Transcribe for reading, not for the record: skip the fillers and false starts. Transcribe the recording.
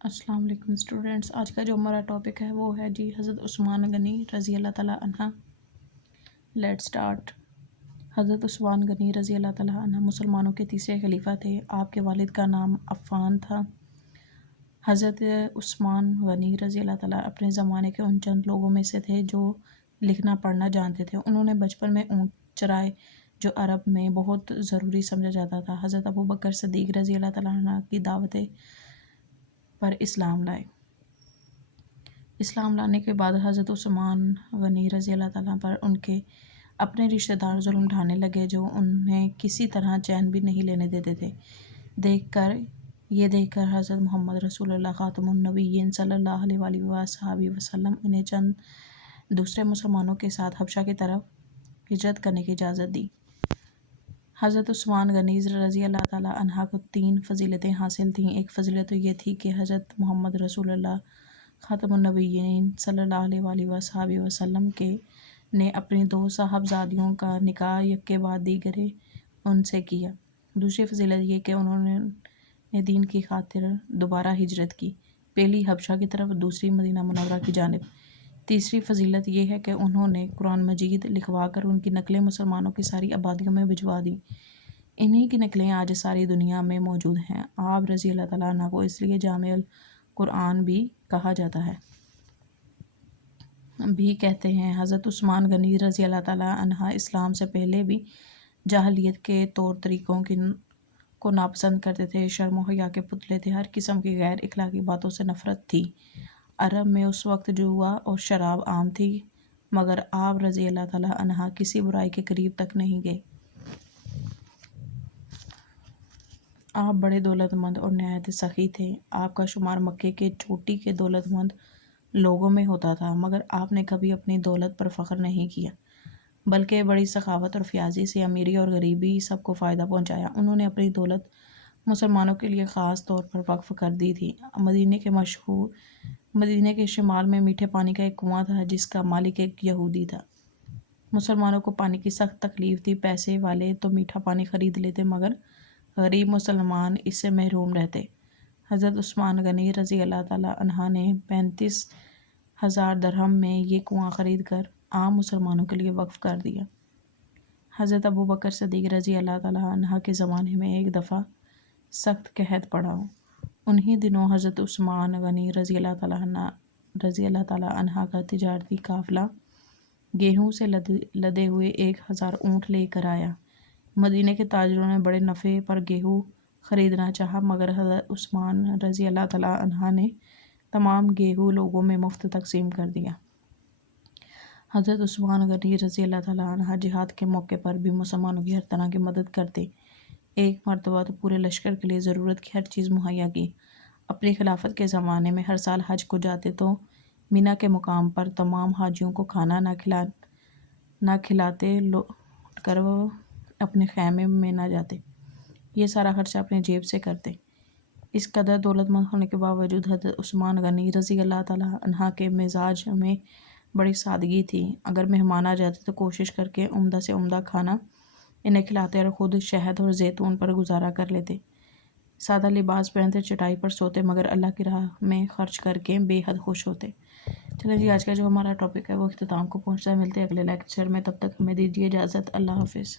السلام علیکم اسٹوڈینٹس، آج کا جو ہمارا ٹاپک ہے وہ ہے حضرت عثمان غنی رضی اللہ تعالیٰ عنہ۔ Let start. حضرت عثمان غنی رضی اللہ تعالیٰ عنہ مسلمانوں کے تیسرے خلیفہ تھے۔ آپ کے والد کا نام عفان تھا۔ حضرت عثمان غنی رضی اللہ تعالیٰ اپنے زمانے کے ان چند لوگوں میں سے تھے جو لکھنا پڑھنا جانتے تھے۔ انہوں نے بچپن میں اونٹ چرائے جو عرب میں بہت ضروری سمجھا جاتا تھا۔ حضرت ابوبکر صدیق رضی اللہ تعالیٰ عنہ کی دعوت پر اسلام لائے۔ اسلام لانے کے بعد حضرت عثمان غنی رضی اللہ تعالیٰ پر ان کے اپنے رشتہ دار ظلم ڈھانے لگے جو انہیں کسی طرح چین بھی نہیں لینے دیتے تھے۔ یہ دیکھ کر حضرت محمد رسول اللہ خاتم النبیین صلی اللہ علیہ وآلہ وصحبہ وسلم انہیں چند دوسرے مسلمانوں کے ساتھ حبشہ کی طرف ہجرت کرنے کی اجازت دی۔ حضرت عثمان غنی رضی اللہ تعالیٰ عنہ کو 3 فضیلتیں حاصل تھیں۔ ایک فضیلت تو یہ تھی کہ حضرت محمد رسول اللہ خاتم النبیین صلی اللہ علیہ وآلہ وصحبہ وسلم نے اپنی 2 صاحبزادیوں کا نکاح یکے بعد دیگرے ان سے کیا۔ دوسری فضیلت یہ کہ انہوں نے دین کی خاطر دوبارہ ہجرت کی، پہلی حبشہ کی طرف، دوسری مدینہ منورہ کی جانب۔ تیسری فضیلت یہ ہے کہ انہوں نے قرآن مجید لکھوا کر ان کی نقلیں مسلمانوں کی ساری آبادیوں میں بھجوا دیں۔ انہی کی نقلیں آج ساری دنیا میں موجود ہیں۔ آپ رضی اللہ تعالیٰ عنہ کو اس لیے جامع القرآن بھی کہا جاتا ہے۔ بھی کہتے ہیں۔ حضرت عثمان غنی رضی اللہ تعالیٰ عنہ اسلام سے پہلے بھی جاہلیت کے طور طریقوں کو ناپسند کرتے تھے، شرم و حیا کے پتلے تھے، ہر قسم کی غیر اخلاقی باتوں سے نفرت تھی۔ عرب میں اس وقت جوا اور شراب عام تھی، مگر آپ رضی اللہ تعالیٰ عنہ کسی برائی کے قریب تک نہیں گئے۔ آپ بڑے دولت مند اور نہایت سخی تھے۔ آپ کا شمار مکے کے چوٹی کے دولت مند لوگوں میں ہوتا تھا، مگر آپ نے کبھی اپنی دولت پر فخر نہیں کیا، بلکہ بڑی سخاوت اور فیاضی سے امیری اور غریبی سب کو فائدہ پہنچایا۔ انہوں نے اپنی دولت مسلمانوں کے لیے خاص طور پر وقف کر دی تھی۔ مدینے کے شمال میں میٹھے پانی کا ایک کنواں تھا جس کا مالک ایک یہودی تھا۔ مسلمانوں کو پانی کی سخت تکلیف تھی۔ پیسے والے تو میٹھا پانی خرید لیتے، مگر غریب مسلمان اس سے محروم رہتے۔ حضرت عثمان غنی رضی اللہ تعالیٰ عنہ نے 35,000 درہم میں یہ کنواں خرید کر عام مسلمانوں کے لیے وقف کر دیا۔ حضرت ابوبکر صدیق رضی اللہ تعالیٰ عنہ کے زمانے میں ایک دفعہ سخت قحط پڑا۔ انہی دنوں حضرت عثمان غنی رضی اللہ تعالیٰ عنہ کا تجارتی قافلہ گیہوں سے لدے ہوئے 1000 اونٹ لے کر آیا۔ مدینے کے تاجروں نے بڑے نفع پر گیہوں خریدنا چاہا، مگر حضرت عثمان رضی اللہ تعالیٰ عنہ نے تمام گیہوں لوگوں میں مفت تقسیم کر دیا۔ حضرت عثمان غنی رضی اللہ تعالیٰ عنہ جہاد کے موقع پر بھی مسلمانوں کی ہر طرح کی مدد کرتے۔ ایک مرتبہ تو پورے لشکر کے لیے ضرورت کی ہر چیز مہیا کی۔ اپنی خلافت کے زمانے میں ہر سال حج کو جاتے تو مینا کے مقام پر تمام حاجیوں کو کھانا نہ کھلاتے، لوٹ کر وہ اپنے خیمے میں نہ جاتے، یہ سارا خرچہ اپنی جیب سے کرتے۔ اس قدر دولت مند ہونے کے باوجود حضرت عثمان غنی رضی اللہ تعالیٰ عنہ کے مزاج میں بڑی سادگی تھی۔ اگر مہمان آ جاتے تو کوشش کر کے عمدہ سے عمدہ کھانا انہیں کھلاتے اور خود شہد اور زیتون پر گزارا کر لیتے۔ سادہ لباس پہنتے، چٹائی پر سوتے، مگر اللہ کی راہ میں خرچ کر کے بے حد خوش ہوتے۔ چلیں جی، آج کا جو ہمارا ٹاپک ہے وہ اختتام کو پہنچتا ہے۔ ملتے ہیں اگلے لیکچر میں، تب تک ہمیں دیجیے اجازت۔ اللہ حافظ۔